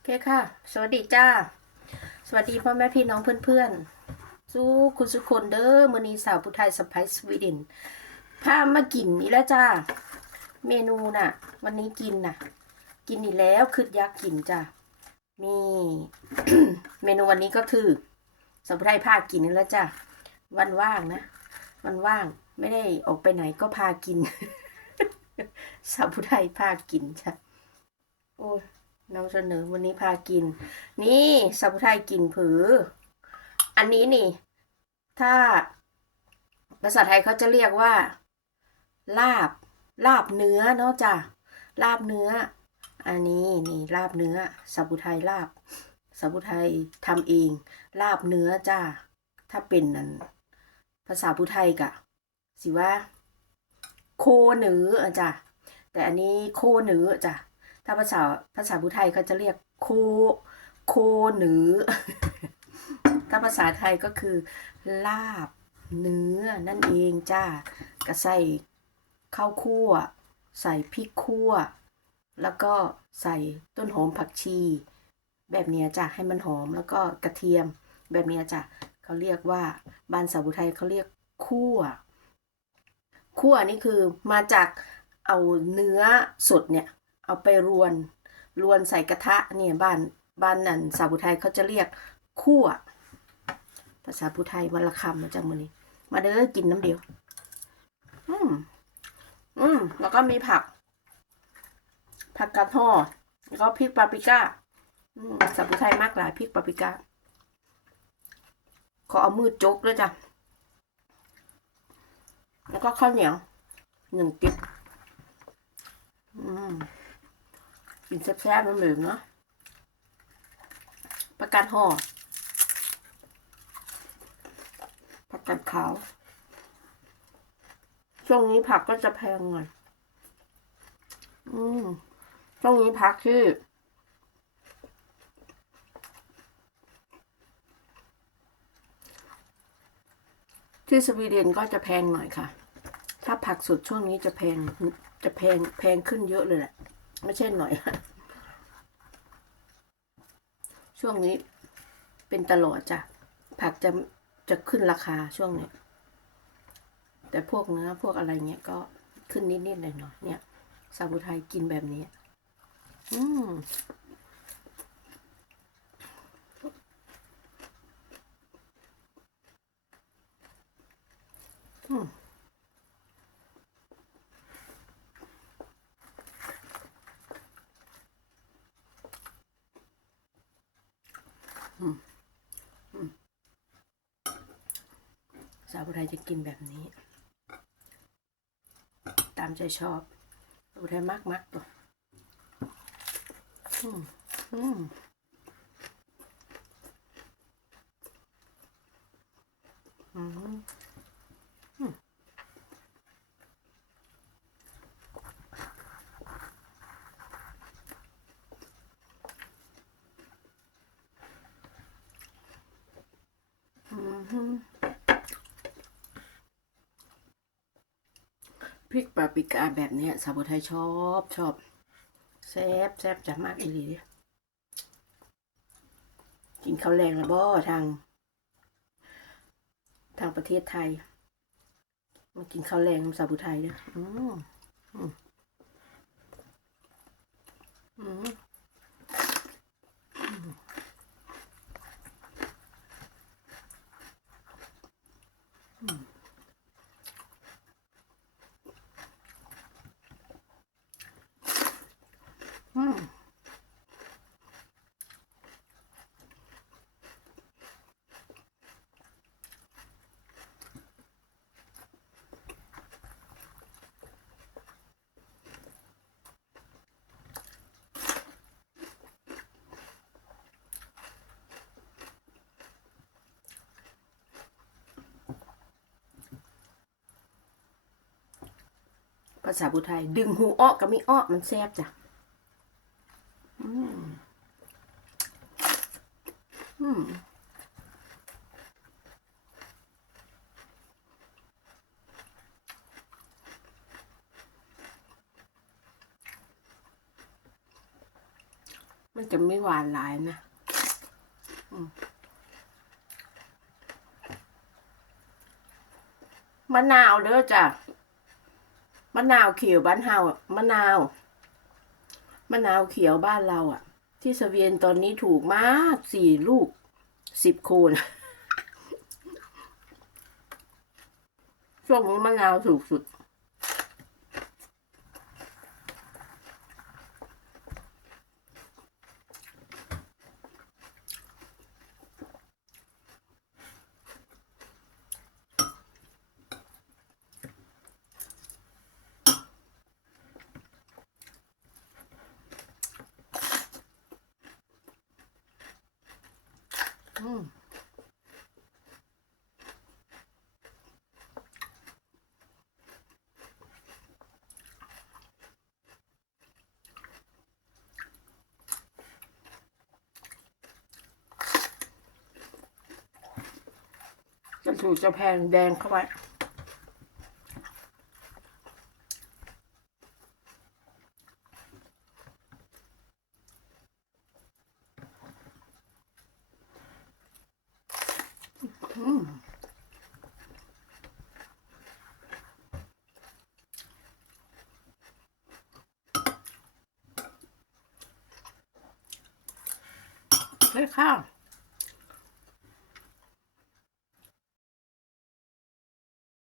โอเคค่ะ สวัสดีจ้า สวัสดีพ่อแม่พี่น้องเพื่อนๆ สู้คุณสุคนเด้อมือนีสาวผู้ไทยสไปซ์สวีเดนพามากินนี่แล้วจ้า เมนูน่ะ วันนี้กินน่ะ กินอีกแล้วคืออยากกินจ้ามีเมนูวันนี้ก็คือสาวผู้ไทยพากินนี่แล้วจ้าวันว่างนะวันว่างไม่ได้ออกไปไหนก็พากิน สาวผู้ไทยพากินจ้ะโอ้ นำเสนอวันนี้พากิน นี่สมุทรไทยกินผือ อันนี้นี่ ถ้าภาษาไทยเขาจะเรียกว่า ลาบ ลาบเนื้อเนาะจ้ะลาบเนื้อ อันนี้นี่ลาบเนื้อสมุทรไทยลาบสมุทรไทยทำเอง ลาบเนื้อจ้าถ้าเป็นนั่นภาษาพุไทยกะ สิว่า โคหนืออะจ้ะแต่อันนี้โคหนือจ้ะ ถ้าภาษาภาษาพุไทยเขาจะเรียกโคโคหนือ ถ้าภาษาไทยก็คือ ลาบเนื้อนั่นเองจ้าก็ใส่ข้าวคั่ว ใส่พริกคั่ว แล้วก็ใส่ต้นหอมผักชี แบบนี้จ้ะให้มันหอมแล้วก็กระเทียม แบบนี้จ้ะเขาเรียกว่าบ้านสาวพุไทยเขาเรียกคั่วคั่วนี่คือมาจากเอาเนื้อสดเนี่ย เอาไปรวน รวนใส่กระทะเนี่ยบ้านบ้านนั่นสาวุไทยเขาจะเรียกคั่ว ภาษาพุไทยวันละคำมาจากมือนี้มาเด้อกินน้ำเดียว อืมอืมแล้วก็มีผัก ผักกาดห่อแล้วก็พริกปาปริก้าสาวพุไทยมากหลายพริกปาปริก้าขอเอามือจกด้วยจ้ะ แล้วก็ข้าวเหนียวหนึ่งติ๊บอืม กินแซ่บๆมันเหมือนเนาะประกันห่อผักกาดขาว ช่วงนี้ผักก็จะแพงหน่อยอืมช่วงนี้ผักที่ที่สวีเดนก็จะแพงหน่อยค่ะ ถ้าผักสดช่วงนี้จะแพง จะแพง แพงขึ้นเยอะเลยแหละ ไม่ใช่หน่อย ช่วงนี้เป็นตลอดจ้ะ ผักจะจะขึ้นราคาช่วงนี้ แต่พวกเนื้อพวกอะไรเงี้ยก็ขึ้นนิดๆหน่อยๆเนี่ยสาวไทยกินแบบนี้ อืมอืม สาวไทยจะกินแบบนี้ ตามใจชอบสาวไทยมากมากตัวอืมอืมอืมอืมอืม พริกปาปริกาแบบนี้สาวไทยชอบชอบแซ่บแซ่บจัดมากอีหลีกินข้าวแรงแล้วบ่ทาง ทางประเทศไทย มากินข้าวแรงสาวไทยเนะอือมอืมอืมภาษาบุไทย ดึงหูอ้อกับมีอ้อมันแซ่บจ้ะอืมอืมมันจะไม่หวานหลายนะมะนาวเด้อจ้ะ มะนาวเขียวบ้านเฮามะนาวมะนาวเขียวบ้านเราอะ ที่สเวียนตอนนี้ถูกมากสี่ลูกสิบโคนช่วงนี้มะนาวถูกสุด จะถูกจะแพงแดงเข้าไป อืม เลยข้าว